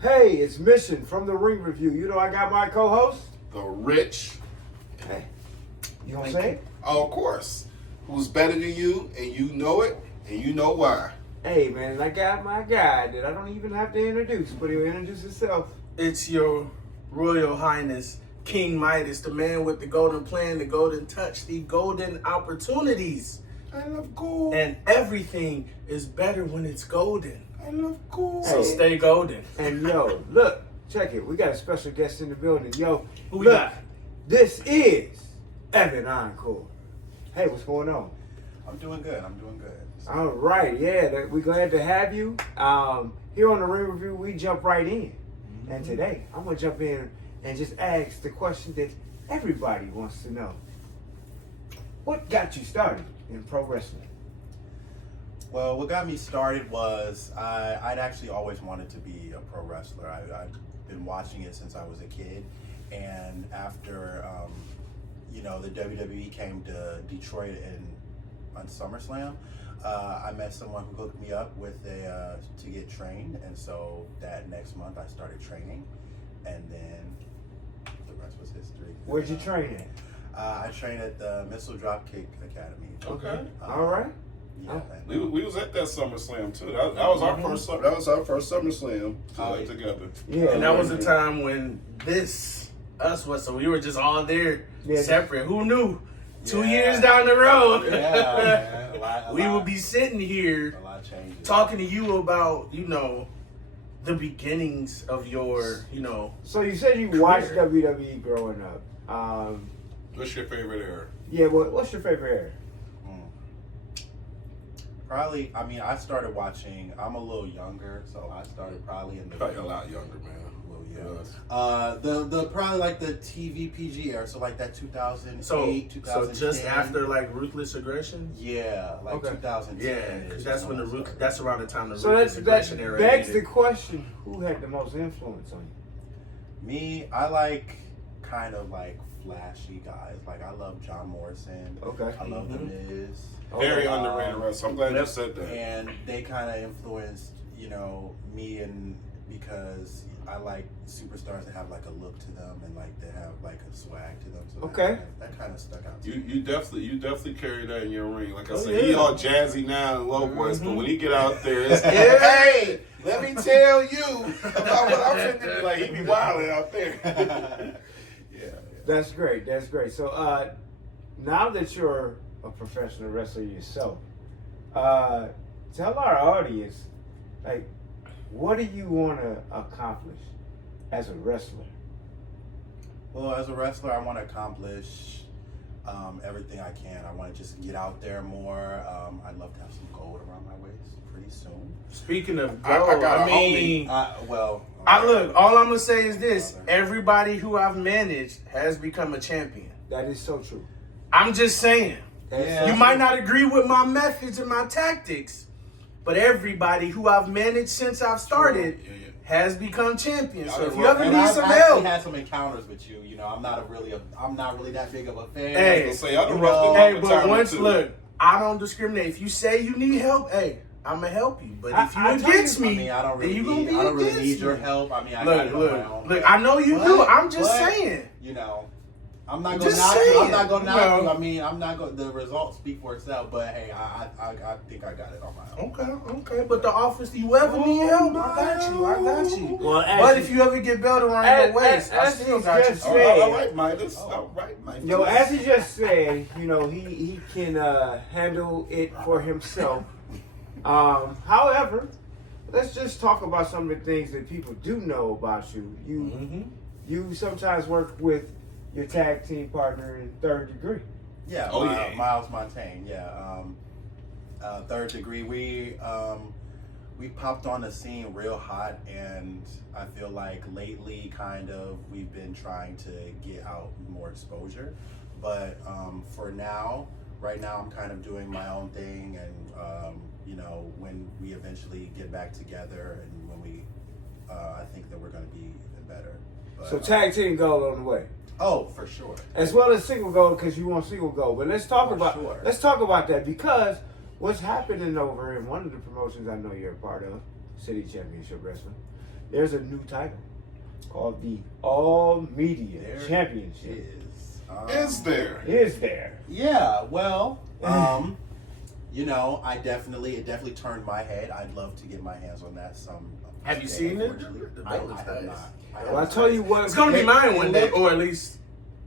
Hey, it's Mission from the Ring Review. You know I got my co-host. The rich. Hey, you gonna say it? Oh, of course. Who's better than you, and you know it, and you know why. Hey, man, and I got my guy that I don't even have to introduce, but he'll introduce himself. It's your Royal Highness, King Midas, the man with the golden plan, the golden touch, the golden opportunities. I love gold. And everything is better when it's golden. I love gold. So stay golden. And yo, look, check it. We got a special guest in the building. Yo, Who we look, got? this is Evan Encore. Hey, what's going on? I'm doing good. All right, yeah, we're glad to have you. Here on the Ring Review, we jump right in. And today, I'm going to jump in and just ask the question that everybody wants to know. What got you started in pro wrestling? Well, what got me started was I'd actually always wanted to be a pro wrestler. I've been watching it since I was a kid. And after, the WWE came to Detroit on SummerSlam, I met someone who hooked me up with to get trained, and so that next month I started training, and then the rest was history. Where'd you train at? I trained at the Missile Dropkick Academy. Okay. All right. Yeah. We was at that SummerSlam too. That was our first. That was our first SummerSlam together. Yeah. And that was the time when us was, so we were just all there separate. Who knew? 2 years down the road, we would be sitting here talking to you about, the beginnings of your, So you said you watched WWE growing up. What's your favorite era? Yeah, what's your favorite era? Probably, I started watching, I'm a little younger, so I started probably in the... Probably a lot younger, man. The probably like the TV PG era, so like that 2008, so 2010. Just after like Ruthless Aggression. Yeah, like 2010. Yeah, because that's when that's around the time the So Ruthless Aggression era. begs the question: who had the most influence on you? Me, I like kind of like flashy guys. Like I love John Morrison. Okay. I love The Miz. Very underrated wrestler. I'm glad you said that. And they kind of influenced, me, and because I like superstars that have like a look to them and like they have like a swag to them. So that kind of stuck out to me. You definitely carry that in your ring. Like I said, he all jazzy now and low voice, but when he get out there, it's hey, let me tell you about what I'm finna do. Like he be wilding out there. Yeah. That's great. So now that you're a professional wrestler yourself, tell our audience, like, what do you want to accomplish as a wrestler? Well, as a wrestler, I want to accomplish everything I can. I want to just get out there more. I'd love to have some gold around my waist pretty soon. Speaking of gold, look, all I'm gonna say is this: everybody who I've managed has become a champion. That is so true. I'm just saying. Yeah. You might not agree with my methods and my tactics, but everybody who I've managed since I've started has become champions. So if you ever need some help, I had some encounters with you. I'm not really that big of a fan. Hey, but once look, I don't discriminate. If you say you need help, hey, I'm gonna help you. But if you against me, I don't really against need your me. help. I got it on my own. Look, I know you do. I'm just saying. I'm not gonna knock you. I'm not gonna knock you. I'm not gonna. The results speak for itself. But hey, I think I got it on my own. Okay. But the office, you ever need help? I got you. Well, but if you ever get belt around your waist, I still got you. All right, Midas. All right, Midas. Yo, as he just said, he can handle it for himself. However, let's just talk about some of the things that people do know about you. You sometimes work with your tag team partner in Third Degree. Yeah, Miles Montaigne. Yeah, Third Degree. We popped on the scene real hot, and I feel like lately, we've been trying to get out more exposure. But for now, right now, I'm kind of doing my own thing, and when we eventually get back together, and when we, I think that we're going to be even better. But, So tag team gold on the way. Oh, for sure. As well as single gold, because you want single gold. But let's talk about that, because what's happening over in one of the promotions I know you're a part of, City Championship Wrestling, there's a new title called the All Media Championship. Is there? Is there? Yeah, well, you know, it definitely turned my head. I'd love to get my hands on that. Have you seen it? I have not. Well, I tell you what, It's gonna be mine one day, or at least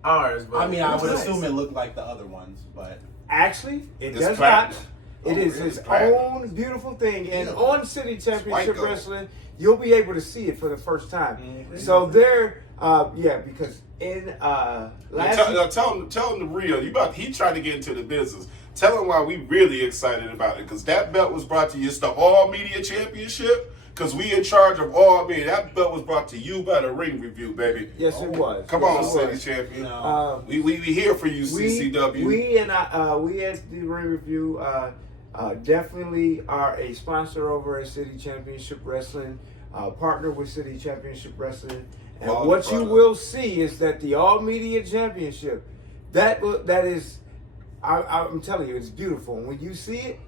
ours. But I mean, I would nice. assume it looked like the other ones, but actually, it It's does platinum. not. It is really? its Platinum. own beautiful thing, and Yeah. on City Championship gold. Wrestling, you'll be able to see it for the first time. Mm-hmm. So there, because in last Tell him the real. He tried to get into the business. Tell him why we really excited about it. Because that belt was brought to you. It's the All Media Championship. Because we in charge of all media. That belt was brought to you by the Ring Review, baby. yes, it was. Come Yes, on, it City was. Champion. no. We here for you, CCW. We at the Ring Review definitely are a sponsor over at City Championship Wrestling, partner with City Championship Wrestling, and Quality what you product. will see is that the All Media Championship, that is, I'm telling you, it's beautiful. And when you see it,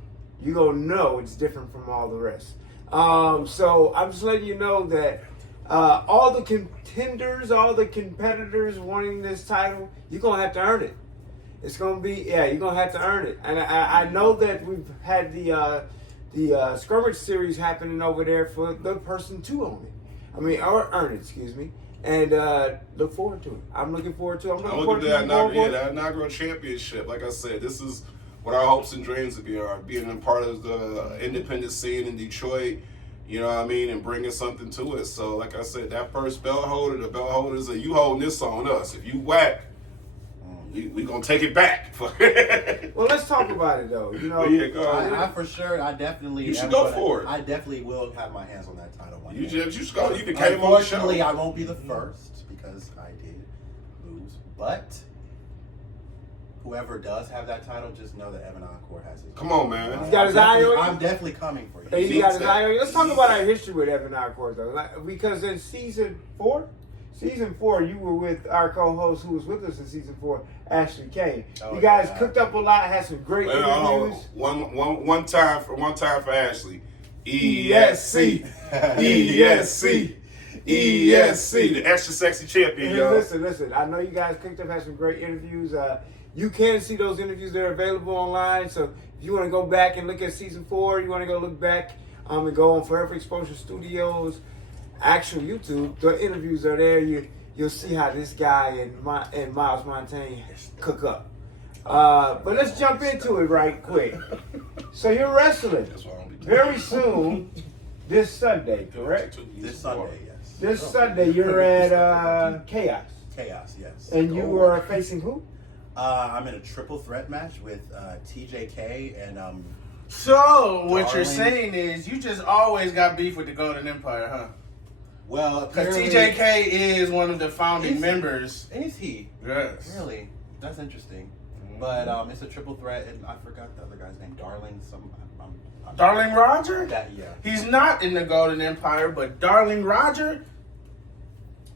you gonna know it's different from all the rest. So I'm just letting you know that all the contenders, all the competitors wanting this title, you're gonna have to earn it. It's gonna be, you're gonna have to earn it. And I know that we've had the skirmish series happening over there for the person to own it. I mean, or earn it, excuse me. And look forward to it. I'm looking forward to it. I'm I'm looking looking forward at to it. that inaugural championship. Like I said, this is what our hopes and dreams are being a part of the independent scene in Detroit. You know what I mean, and bringing something to it. So, like I said, that first belt holder, the belt holders, are you holding this on us? If you whack, we gonna take it back. Well, let's talk about it though. You know, Yeah, go ahead. I for sure, I definitely. You should am go gonna- for it. I definitely will have my hands on that title one You day. just go. You can came on the show. Unfortunately, I won't be the first because I did lose. But whoever does have that title, just know that Evan Encore has it. Come on, man. He's got his eye on you? I'm definitely coming for you. Hey, he got his eye on you. Let's talk about our history with Evan Encore, though. Because in season 4, you were with our co-host who was with us in season 4, Ashley K. Oh, You guys yeah. cooked up a lot, had some great Wait, hold interviews. on. One time for Ashley. ESC. ESC. ESC. The extra sexy champion, Hey, y'all. listen. I know you guys cooked up, had some great interviews. You can see those interviews. They're available online. So if you want to go back and look at season 4, you want to go look back and go on Forever Exposure Studios, actual YouTube. The interviews are there. You'll see how this guy and Miles Montaigne cook up. But let's jump into it right quick. So you're wrestling That's what I'm gonna be very soon this Sunday, correct? This Sunday, yes. This Sunday you're at Chaos. Chaos, yes. And you are facing who? I'm in a triple threat match with TJK and So what you're Darling. saying is you just always got beef with the Golden Empire, huh? well, Because apparently- TJK is one of the founding Is he? members. Is he? Yes. Really? That's interesting. But it's a triple threat, and I forgot the other guy's name. Darling, I'm Darling Roger? That, yeah. He's not in the Golden Empire, but Darling Roger,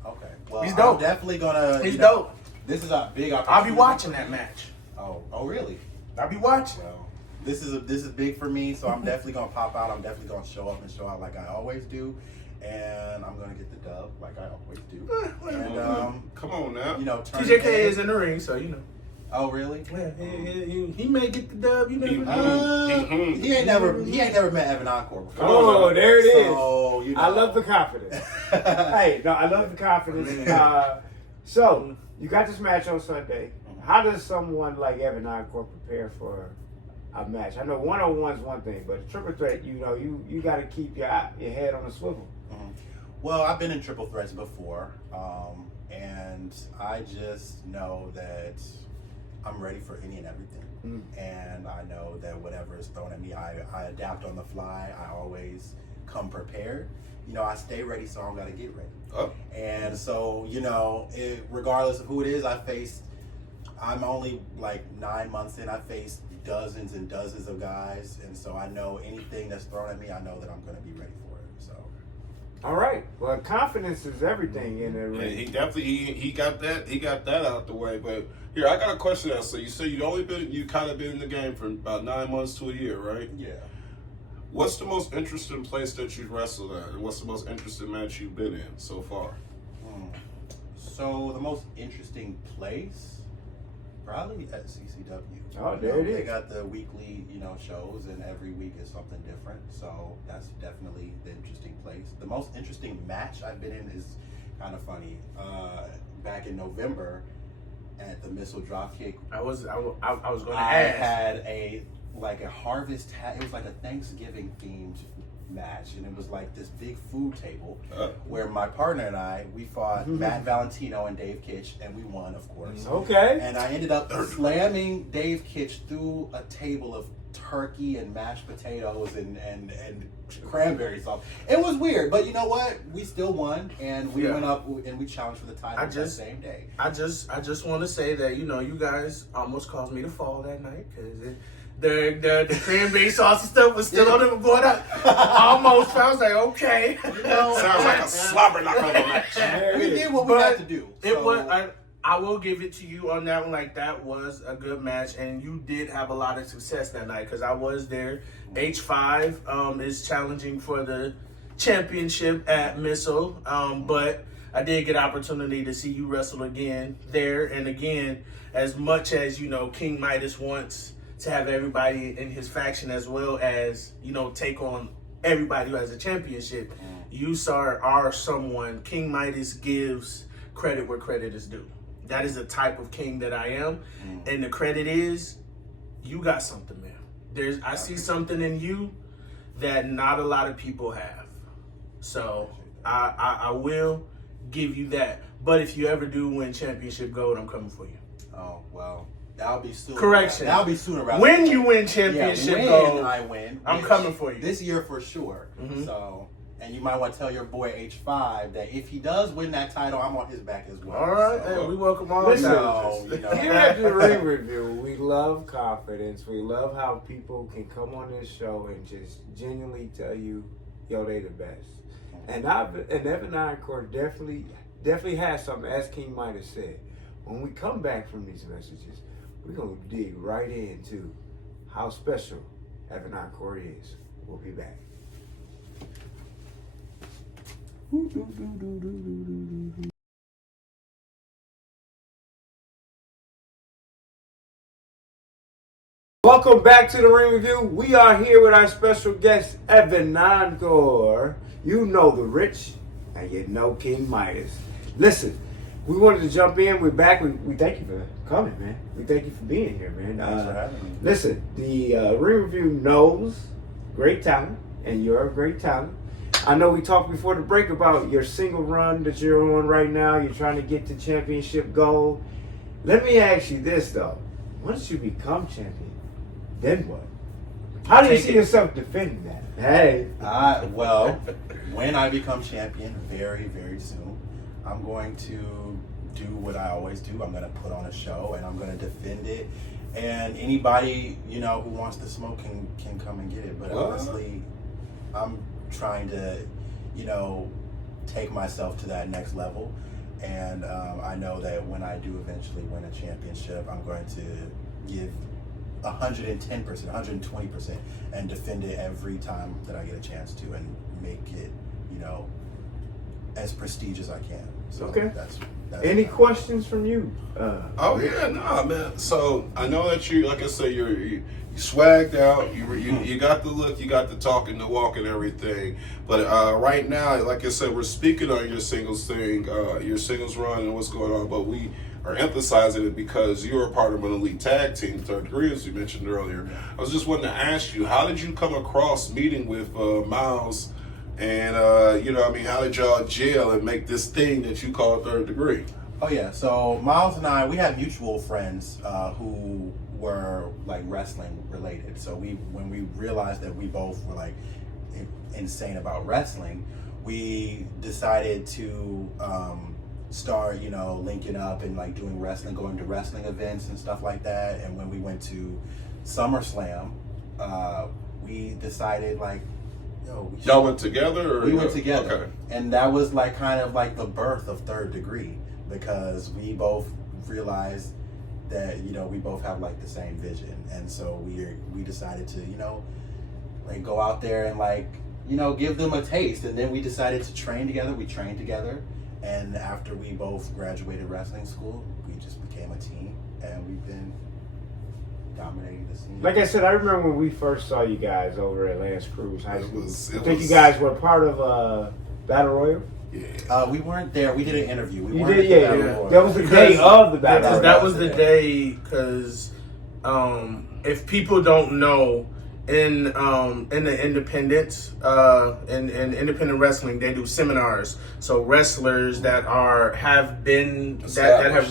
Okay. Well, He's dope. I'm definitely gonna. he's you know, dope. This is a big opportunity. I'll be watching that match. Oh, really? I'll be watching. Well, this is big for me, so I'm definitely gonna pop out. I'm definitely gonna show up and show out like I always do, and I'm gonna get the dub like I always do. And Come on now. you know, turn TJK it in. is in the ring, so you know. Oh, really? Yeah, he may get the dub. You never He- know. He ain't never met Evan Encore before. Oh, there it is. So, you know. I love the confidence. Hey, no, I love the confidence. So you got this match on Sunday. How does someone like Evan Encore prepare for a match? I know 1-on-1 is one thing, but triple threat, you got to keep your head on a swivel. Well, I've been in triple threats before, and I just know that I'm ready for any and everything. And I know that whatever is thrown at me, I adapt on the fly. I always come prepared. You know, I stay ready, so I don't got to get ready. Oh. And so, you know, regardless of who it is, I'm only like 9 months in. I faced dozens and dozens of guys, and so I know anything that's thrown at me, I know that I'm going to be ready for it. So All right. Well, confidence is everything in the And ring. he definitely he got that out the way. But here, I got a question now. So you say you kind of been in the game for about 9 months to a year, right? Yeah. What's the most interesting place that you've wrestled at, and what's the most interesting match you've been in so far? So the most interesting place, probably at CCW. Oh, there it is. They got the weekly, shows, and every week is something different. So that's definitely the interesting place. The most interesting match I've been in is kind of funny. Back in November, at the Missile Dropkick, I was going to I ask. had a harvest. It was like a Thanksgiving themed match, and it was like this big food table where my partner and we fought Matt Valentino and Dave Kitch, and we won, of course. Okay. And I ended up slamming Dave Kitch through a table of turkey and mashed potatoes and cranberry sauce. It was weird, but you know what? We still won, and we went up and we challenged for the title that same day. I just want to say that you guys almost caused me to fall that night because the cranberry sauce and stuff was still on them going up. Almost, I was like, okay. Sounds like a slobber knocker match. We did what we had to do. It was. I will give it to you on that one. Like, that was a good match, and you did have a lot of success that night because I was there. H5 is challenging for the championship at Missile, but I did get opportunity to see you wrestle again there. And again, as much as King Midas wants to have everybody in his faction as well as take on everybody who has a championship, you are someone King Midas gives credit where credit is due. That is the type of king that I am, and the credit is you got something, man. I see something in you that not a lot of people have, so I will give you that. But if you ever do win championship gold, I'm coming for you. Oh well. That'll be soon. Correction. That'll be sooner. When you win championship when gold, I win, I'm coming for you. This year for sure. So, and you might want to tell your boy H5 that if he does win that title, I'm on his back as well. All right, So, hey, we welcome all Listen, challenges. here at the Ring Review, we love confidence. We love how people can come on this show and just genuinely tell you, yo, they the best. And Evan Encore definitely has something, as King Midas said. When we come back from these messages, we're going to dig right into how special Evan Encore is. We'll be back. Welcome back to the Ring Review. We are here with our special guest, Evan Encore. You know the rich, and you know King Midas. Listen, we wanted to jump in. We're back. We thank you for coming, man. We thank you for being here, man. Thanks for having me. Listen, the Ring Review knows great talent, and you're a great talent. I know we talked before the break about your single run that you're on right now. You're trying to get to championship gold. Let me ask you this, though. Once you become champion, then what? How do you see yourself defending that? Hey. Well, when I become champion, very, very soon, I'm going to do what I always do. I'm going to put on a show, and I'm going to defend it. And anybody, who wants the smoke can come and get it. But honestly, I'm trying to, take myself to that next level. And I know that when I do eventually win a championship, I'm going to give 110%, 120%, and defend it every time that I get a chance to, and make it, as prestigious as I can. So Okay. That's Any questions from you? Oh yeah, nah, man. So I know that you, like I say, you swagged out. You got the look, you got the talk and the walk and everything. But right now, like I said, we're speaking on your singles thing, your singles run and what's going on. But we are emphasizing it because you are a part of an elite tag team, Third Degree, as you mentioned earlier. I was just wanting to ask you, how did you come across meeting with Miles? And, how did y'all gel and make this thing that you call Third Degree? Oh yeah, so Miles and I, we had mutual friends who were like wrestling related. So when we realized that we both were like insane about wrestling, we decided to start, linking up and like doing wrestling, going to wrestling events and stuff like that. And when we went to SummerSlam, we decided like, yo, y'all went together, or we went together, okay. And that was like kind of like the birth of Third Degree, because we both realized that we both have like the same vision, and so we decided to like go out there and like give them a taste, and then we decided to train together. We trained together, and after we both graduated wrestling school, we just became a team, and we've been dominating the scene. Like I said, I remember when we first saw you guys over at Lance Cruz High School. I think you was, guys were part of Battle Royal. Yeah. We weren't there. We did an interview. We You weren't did, at the yeah. Battle Royal. That was the day of the Battle Royal. That was the day, because if people don't know, in the independents, in independent wrestling, they do seminars. So wrestlers that have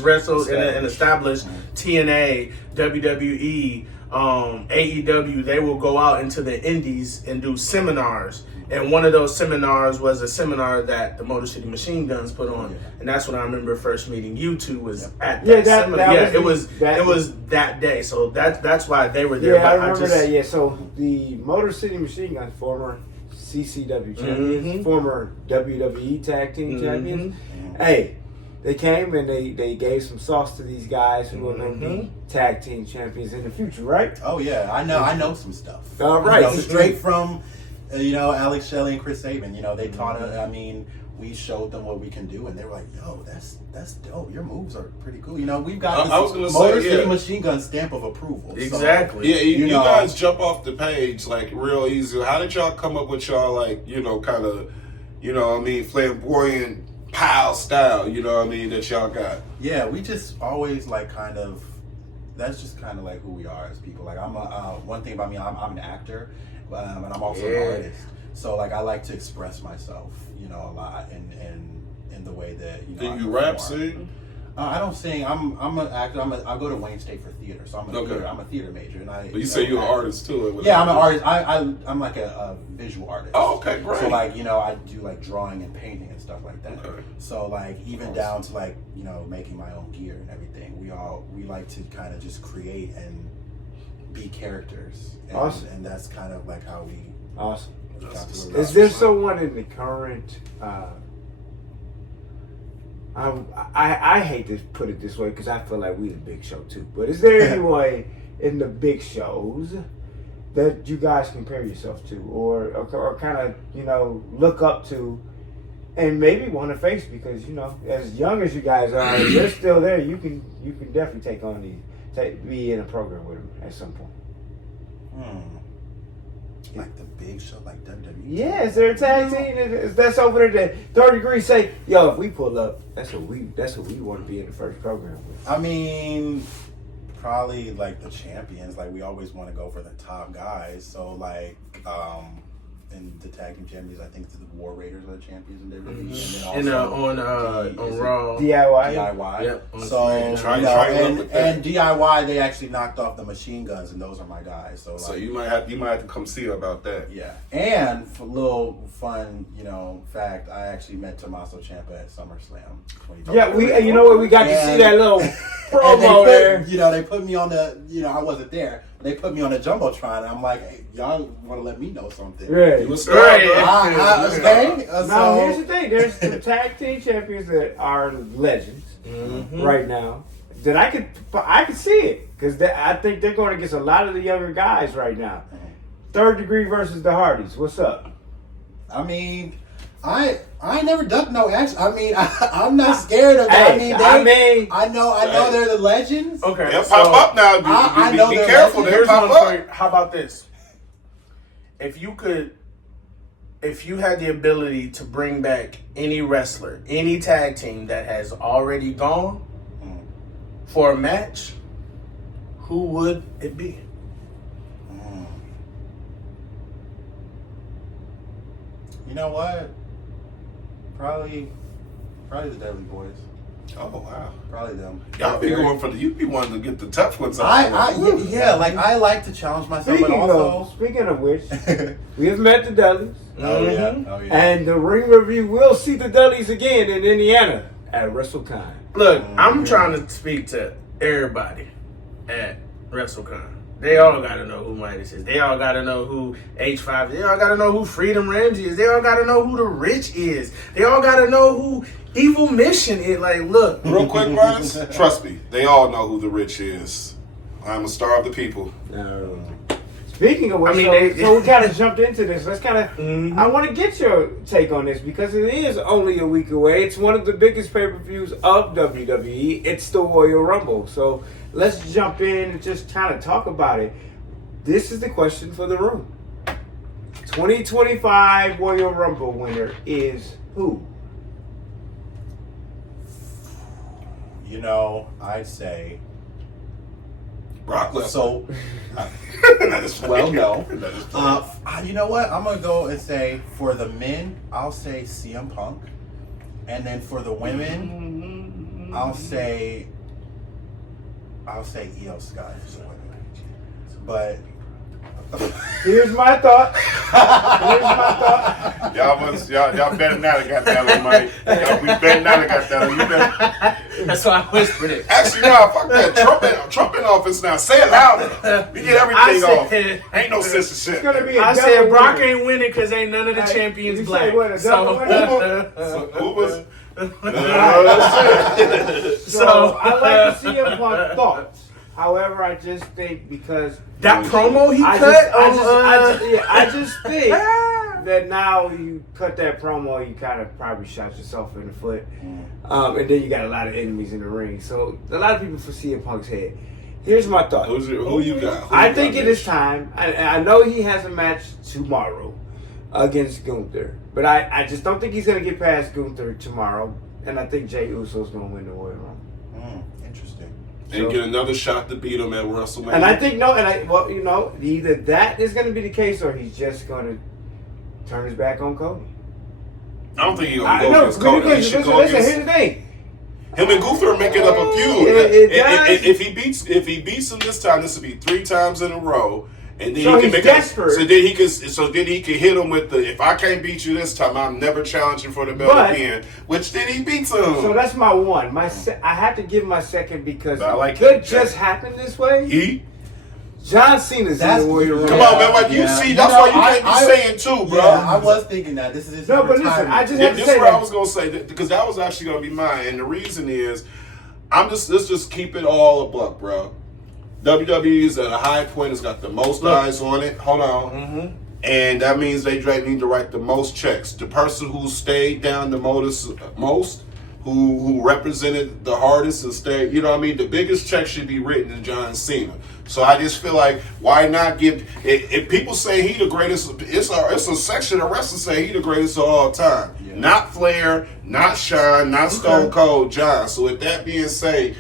wrestled and established TNA, WWE, AEW, they will go out into the indies and do seminars. And one of those seminars was a seminar that the Motor City Machine Guns put on, and that's when I remember first meeting you two was at that seminar. It was that day, so that's why they were there. Yeah, I remember that. Yeah, so the Motor City Machine Guns, former CCW champions, former WWE Tag Team champions. Hey, they came and they gave some sauce to these guys who are going to be Tag Team champions in the future, right? Oh yeah, I know some stuff. All right, straight from Alex Shelley and Chris Sabin. They taught us. I mean, we showed them what we can do, and they were like, "Yo, that's dope. Your moves are pretty cool." We've got this Motor City Machine Gun stamp of approval. Exactly. So, you guys jump off the page like real easy. How did y'all come up with y'all like kind of flamboyant pile style? That y'all got. Yeah, we just always like kind of. That's just kind of like who we are as people. Like I'm one thing about me, I'm an actor. And I'm also an artist, so like I like to express myself, a lot in the way that Do you rap, sing? I don't sing. I'm an actor. I go to Wayne State for theater, so I'm a theater major, and But you say you're an artist too. Yeah, I'm an artist. I'm like a visual artist. Oh, okay, great. So like I do like drawing and painting and stuff like that. Okay. So like even down to like making my own gear and everything. We like to kind of just create and be characters. And, awesome. And that's kind of like how we. Awesome. Is there someone in the current? I hate to put it this way because I feel like we the big show too. But is there anyone in the big shows that you guys compare yourself to, or kind of look up to, and maybe want to face? Because as young as you guys are, they're still there. You can definitely be in a program with them at some point. Like the big show, like WWE. Yeah, is there a tag team that's over there that Third Degree say, yo, if we pull up, that's what we want to be in the first program with? I mean, probably like the champions. Like we always want to go for the top guys. So like, and the tag team champions, I think the War Raiders are the champions in WWE. And then also on Raw. DIY. Yep. So and DIY, they actually knocked off the Machine Guns, and those are my guys. So like, you might have to come see about that. Yeah. And for a little fun, fact, I actually met Tommaso Ciampa at SummerSlam 2020. Yeah, we got to see that little promo there. They put me on the, I wasn't there. They put me on the Jumbotron, and I'm like, hey, y'all want to let me know something? Right. You a star, Okay. Now, here's the thing. There's some tag team champions that are legends right now that I could see it because I think they're going against a lot of the younger guys right now. Third Degree versus the Hardys. What's up? I mean, I never ducked no action. I mean, I'm not scared of that. I know they're the legends. Okay, they'll pop up now. I know be they're careful. legends. They'll pop up. How about this? If you had the ability to bring back any wrestler, any tag team that has already gone for a match, who would it be? You know what? Probably the Dudley Boys. Oh wow! Probably them. Y'all be going for you be wanting to get the tough ones out. I like to challenge myself, but also speaking of which, we have met the Dudleys. Oh yeah. And the Ring Review will see the Dudleys again in Indiana at WrestleCon. Look, I'm trying to speak to everybody at WrestleCon. They all gotta know who Midas is. They all gotta know who H5 is. They all gotta know who Freedom Ramsey is. They all gotta know who the Rich is. They all gotta know who Evil Mission is. Like, look. Real quick, brothers, trust me, they all know who the Rich is. I'm a star of the people. Speaking of which, so we kind of jumped into this. Let's kind of. Mm-hmm. I want to get your take on this because it is only a week away. It's one of the biggest pay-per-views of WWE. It's the Royal Rumble. So let's jump in and just kind of talk about it. This is the question for the room. 2025 Royal Rumble winner is who? You know, I'd say. Brock Lesnar. So, Well, no. You know what? I'm gonna go and say for the men, I'll say CM Punk, and then for the women, I'll say Io Sky for the women. But Here's my thought. Y'all better not have got that on Mike. We better not have got that on. You better. That's why I whispered it. Actually, no, fuck that. Trump in office now. Say it louder. We get everything off. Ain't no censorship. It's gonna be a I double said Brock winner. ain't winning because ain't none of the champions you black. say what, a double winner? Who was? So I like to see CM Punk thoughts. However, I just think because That promo he I cut I just think that now you cut that promo, you kind of probably shot yourself in the foot, and then you got a lot of enemies in the ring. So a lot of people for CM Punk's head. Here's my thought. Who you got? I think it is time. I know he has a match tomorrow against Gunther, but I just don't think he's going to get past Gunther tomorrow, and I think Jey Uso's going to win the Royal Rumble. Interesting. And get another shot to beat him at WrestleMania. And I think either that is going to be the case, or he's just going to turn his back on Cody. I don't think he's going to go against Cody. He should go Listen, against here's the thing. him and Gunther are making up a feud. If he beats him this time, this will be 3 times in a row. And then So he can he's make desperate. So then he can hit him with the, if I can't beat you this time, I'm never challenging for the belt again. Which then he beats him. So that's my one. I have to give my second because I like it could that. just happen this way. He? John Cena's in the Royal Rumble. Come on, man. Like you see, that's why you can't be saying too, bro. Yeah, I was thinking that. This is his No, but listen, retirement. I just Yeah, have to this say is what I that. was gonna say because that was actually gonna be mine, and the reason is, let's just keep it all a buck, bro. WWE is at a high point. It's got the most eyes on it. Hold on, and that means they need to write the most checks. The person who stayed down the most, who represented the hardest and stayed, you know what I mean? The biggest check should be written to John Cena. So I just feel like, why not give, if people say he the greatest, it's a section of wrestling say he the greatest of all time. Yeah. Not Flair, not Shawn, not Stone Cold, John. So with that being said,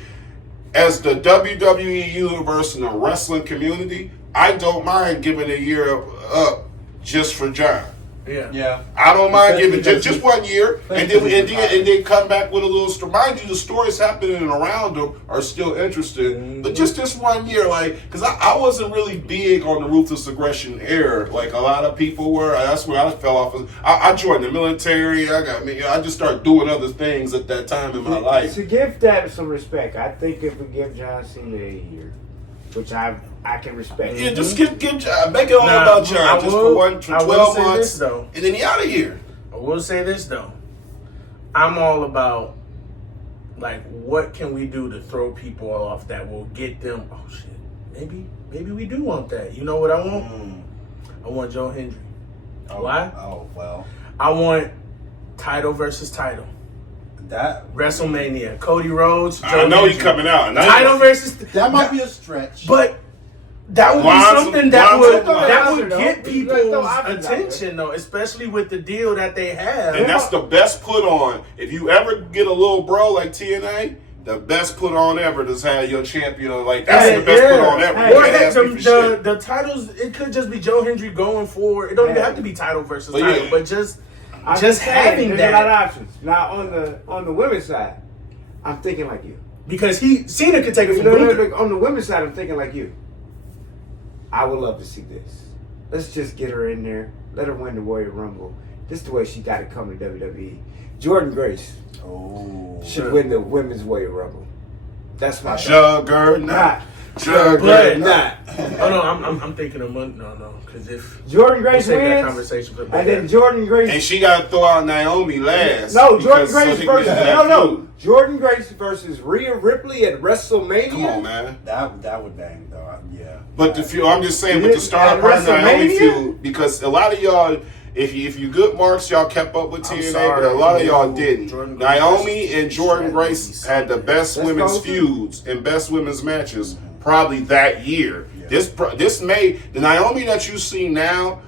as the WWE universe and the wrestling community, I don't mind giving a year up just for John. Yeah. I don't mind giving just 1 year, and then come back with a little story. Mind you, the stories happening around them are still interesting, but just this 1 year, like, because I wasn't really big on the ruthless aggression era, like a lot of people were. That's where I fell off. I joined the military. I just started doing other things at that time in my life. To give that some respect, I think if we give John Cena a year, which I can respect. Yeah, just give John, make it all about John, just for 12 months, and then he out of here. I will say this though, I'm all about like what can we do to throw people off that will get them. Oh shit, maybe we do want that. You know what I want? I want Joe Hendry. Why? Oh well. I want title versus title. That WrestleMania, Cody Rhodes. Joe I know Hendry. he's coming out. Title versus. That might be a stretch, but that would be something that would get though. people's attention though, especially with the deal that they have. And that's the best put on. If you ever get a little bro like TNA, the best put on ever to have your champion. Like that's the best put on ever. Or heck, the titles, it could just be Joe Hendry going forward. It don't even have to be title versus title, but just having there's that. a lot of options. Now on the women's side, I'm thinking like you. Because Cena could take it from Gunther. On the women's side, I'm thinking like you. I would love to see this. Let's just get her in there. Let her win the Royal Rumble. This is the way she got to come to WWE. Jordan Grace should win the Women's Royal Rumble. That's my Juggernaut. Juggernaut. Oh no, I'm thinking of money. No, because if Jordan Grace we'll take that wins, conversation, but and then Jordan Grace. And she got to throw out Naomi last. No, Jordan because Grace so versus no. Jordan Grace versus Rhea Ripley at WrestleMania. Come on, man. That would bang though. Yeah. But the feud, I'm just saying with the star part of Naomi feud, because a lot of y'all, if you good marks, y'all kept up with TNA, but a lot of y'all didn't. Naomi and Jordan Grace had the best women's feuds and best women's matches probably that year. Yeah. This made the Naomi that you see now.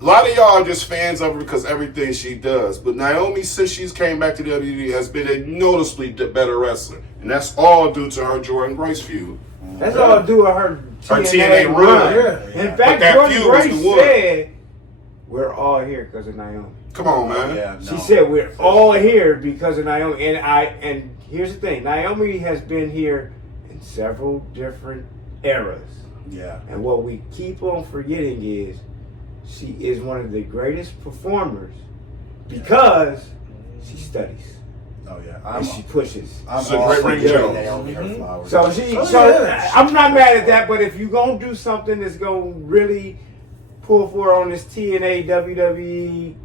A lot of y'all are just fans of her because everything she does. But Naomi, since she's came back to WWE, has been a noticeably better wrestler, and that's all due to her Jordan Grace feud. That's all due to her TNA run. Yeah. In fact, Jordan Grace said, "We're all here because of Naomi." Come on, man. Yeah, She said, "We're all here because of Naomi." And here's the thing: Naomi has been here in several different eras. Yeah. And what we keep on forgetting is she is one of the greatest performers because she studies. Oh yeah. And she pushes. She's a great ring general. Naomi her flowers. So I'm not mad at that, but if you're gonna do something that's gonna really pull for on this TNA WWE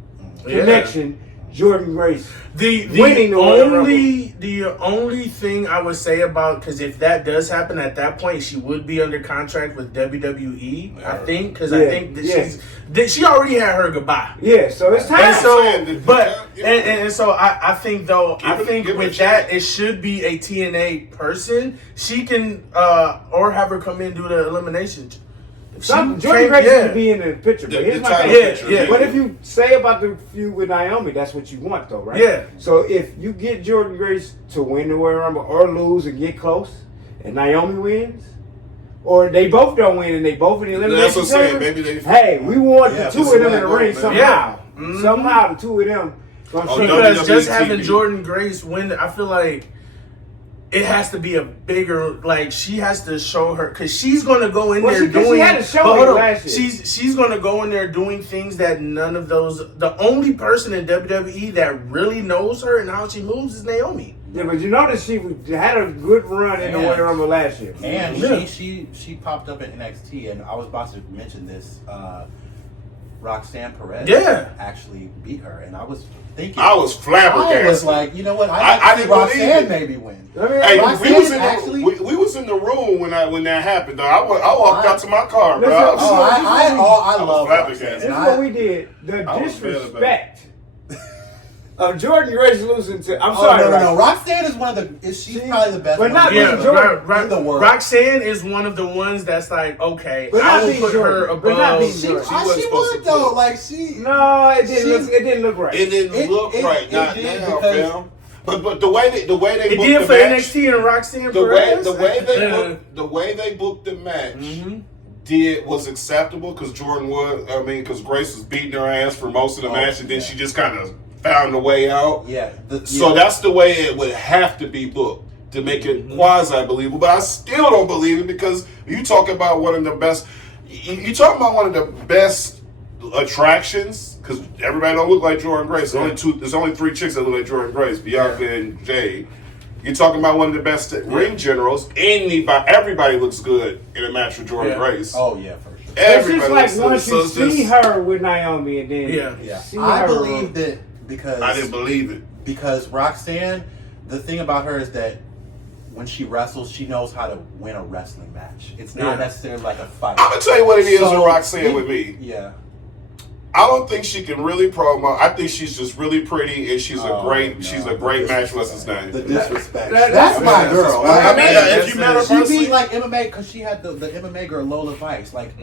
connection, Jordan Grace winning the only thing I would say about, because if that does happen at that point, she would be under contract with WWE. I think because I think that she already had her goodbye. Yeah, so it's time. And so I think though with that it should be a TNA person. She can or have her come in and do the elimination. Jordan Grace should be in the picture, but here's my thing. Yeah. What if you say about the feud with Naomi? That's what you want, though, right? Yeah. So if you get Jordan Grace to win the Royal Rumble or lose and get close, and Naomi wins, or they both don't win and they both in the elimination, that's what I'm saying. Maybe they. Hey, we want the two of them in the ring somehow. Yeah. Somehow the two of them. Because just having Jordan Grace win, I feel like it has to be a bigger, like she has to show her, because she's going to go in there doing. She had to show it last year. She's going to go in there doing things that none of those. The only person in WWE that really knows her and how she moves is Naomi. Yeah, but you notice she had a good run in the Royal Rumble last year. And she popped up at NXT, and I was about to mention this. Roxanne Perez actually beat her, and I was thinking, I was flabbergasted. I was like, you know what? I didn't Roxanne maybe win. Hey, we was in the room when that happened. Though I walked out to my car, bro. I love Roxanne. This is what we did. The disrespect of Jordan Grace losing to. I'm sorry. No. Roxanne is one of the. She's probably the best. But not in the world. Roxanne is one of the ones that's like, okay, but I will put her above. She would though. Like she. No, it didn't look right. It didn't look right. Not now, fam. But the way they it booked did the for match, NXT and Roxanne Perez. the way they booked the match was acceptable because because Grace was beating her ass for most of the match, and then she just kind of found a way out. Yeah. So that's the way it would have to be booked to make it quasi believable. But I still don't believe it because you talk about one of the best. You talking about one of the best attractions. Because everybody don't look like Jordan Grace. There's only 3 chicks that look like Jordan Grace, Bianca and Jade. You're talking about one of the best ring generals. Everybody looks good in a match with Jordan Grace. Oh yeah, for sure. Everybody it's just like once you see her with Naomi and then see I her believed it because I didn't believe it because Roxanne. The thing about her is that when she wrestles, she knows how to win a wrestling match. It's not necessarily like a fight. I'm gonna tell you what it is with Roxanne with me. Yeah. I don't think she can really promo. I think she's just really pretty, and she's a great match. What's his name? The disrespect. That's my girl. If you met her she personally, beat like MMA because she had the MMA girl Lola Vice. Like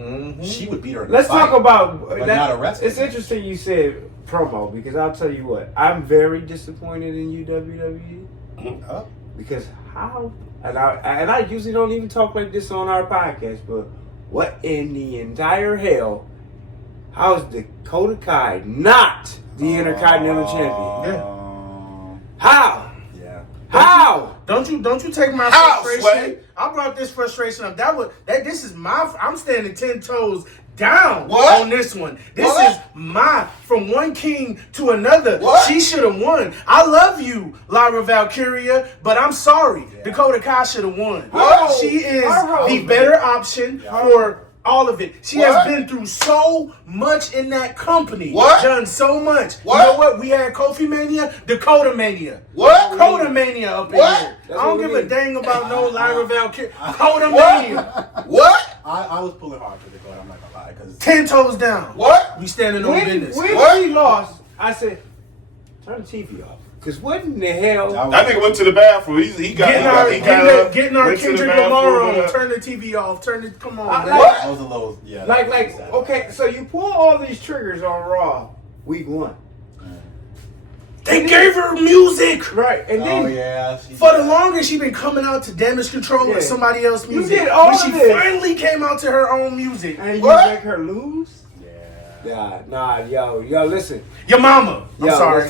she would beat her. Let's talk about but not a wrestling. It's interesting you said promo because I'll tell you what, I'm very disappointed in you WWE because how and I usually don't even talk like this on our podcast, but what in the entire hell? How is Dakota Kai not the Intercontinental Champion? How? Yeah. How? Don't you take my frustration? Sway? I brought this frustration up. This is I'm standing 10 toes down What? on this one. This What? is from one king to another. What? She should have won. I love you, Lyra Valkyria, but I'm sorry. Dakota Kai should have won. What? She is Her the role- better option for all of it. She What? has been through so much in that company. What? Done so much. What? You know what? We had Kofi Mania, Dakota Mania. What? Dakota Mania up in What? here. That's I don't what give we a need. dang about no Lyra Valkyria. Dakota What? Mania. What? I was pulling hard for Dakota. I'm not gonna lie, because 10 toes down. What? We standing on business. When What? she lost, I said, turn the TV off. Because what in the hell? That nigga went to the bathroom. He got Getting up, getting our went to the Kendrick bathroom, Lamar on. went up. Turn the TV off. Come on, I- man. What? That was a little, yeah. Like, that was sad. okay, so you pull all these triggers on Raw, week 1. They gave her music. Right, and then Oh yeah. For the longest, she been coming out to Damage Control Yeah. and somebody else's You music. did all when of she this. finally came out to her own music. and you What? make her lose? Yeah. Nah, yo, listen. Your mama. I'm Yo, sorry.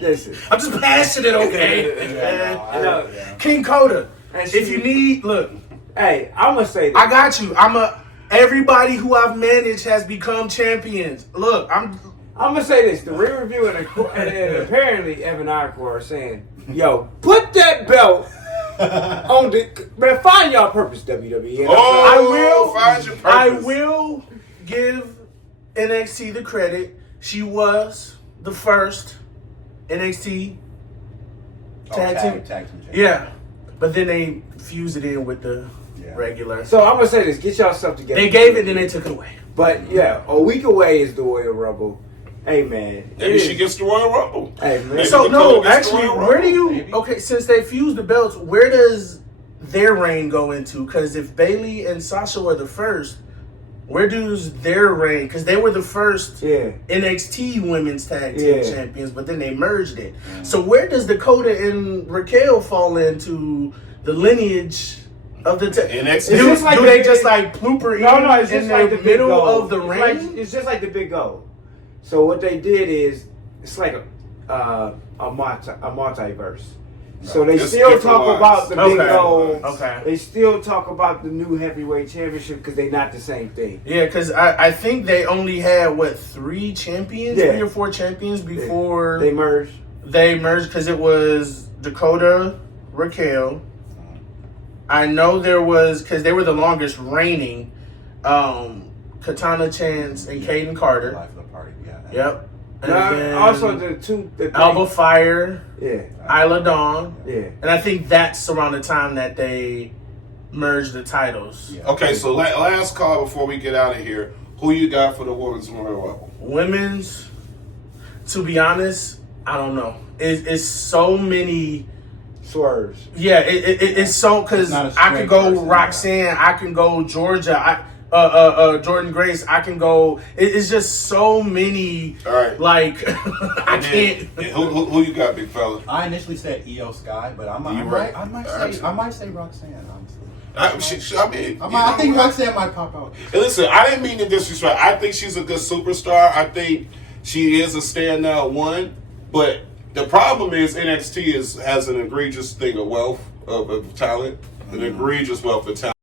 Listen. I'm just passionate, okay? Yeah, no, No. yeah. King Coda. And If she- you need, look, Hey, I'm gonna say this. I got you. Everybody who I've managed has become champions. Look, I'm gonna say this. The real review and apparently Evan Encore are saying, "Yo, put that belt on the man. Find y'all purpose, WWE." Oh, I will- find your purpose. I will give NXT the credit. She was the first NXT tag team. Tag team. Yeah, but then they fused it in with the Yeah. regular. So I'm gonna say this. Get y'all stuff together. They gave it, then they took it away. But yeah, a week away is the Royal Rumble. Hey man, Maybe it she is- gets the Royal Rumble. Hey man. Maybe So Dakota no, gets the actually, Royal where do Rumble. you? Okay, since they fused the belts, where does their reign go into? Because if Bailey and Sasha were the first, where does their reign? Because they were the first Yeah. NXT Women's Tag Team Yeah. Champions, but then they merged it. So where does Dakota and Raquel fall into the lineage of the NXT. It's Do, just like do the they big- just like blooper No, it's in just the like the big middle goal. of the It's reign? like- it's just like the big goal. So what they did is it's like a multiverse. So they It's still different talk lines. about the big Okay. goal. Okay. They still talk about the new heavyweight championship because they're not the same thing. Yeah, because I think they only had, what, 3 champions? Yeah. 3 or 4 champions before They merged. they merged, because it was Dakota, Raquel. I know there was, because they were the longest reigning, Katana Chance and Kaden Carter. Life of the party. Yeah. Yep. And then Also the Alba Fire, Yeah, Isla Dawn. yeah. And I think that's around the time that they merged the titles. Yeah. Okay, so last call before we get out of here. Who you got for the Women's Royal Rumble? Women's, to be honest, I don't know. It's so many. Swerves. Yeah, it's so, because It's not a I could go straight person, Roxanne, I can go Georgia, Jordan Grace, I can go. It's just so many. All right. Like I And then- can't. and who you got, big fella? I initially said Io Sky, but I You right. might say Roxanne. Honestly. I I think Roxanne might pop out. And listen, I didn't mean to disrespect. I think she's a good superstar. I think she is a standout one. But the problem is NXT has an egregious thing of wealth of talent, an egregious wealth of talent.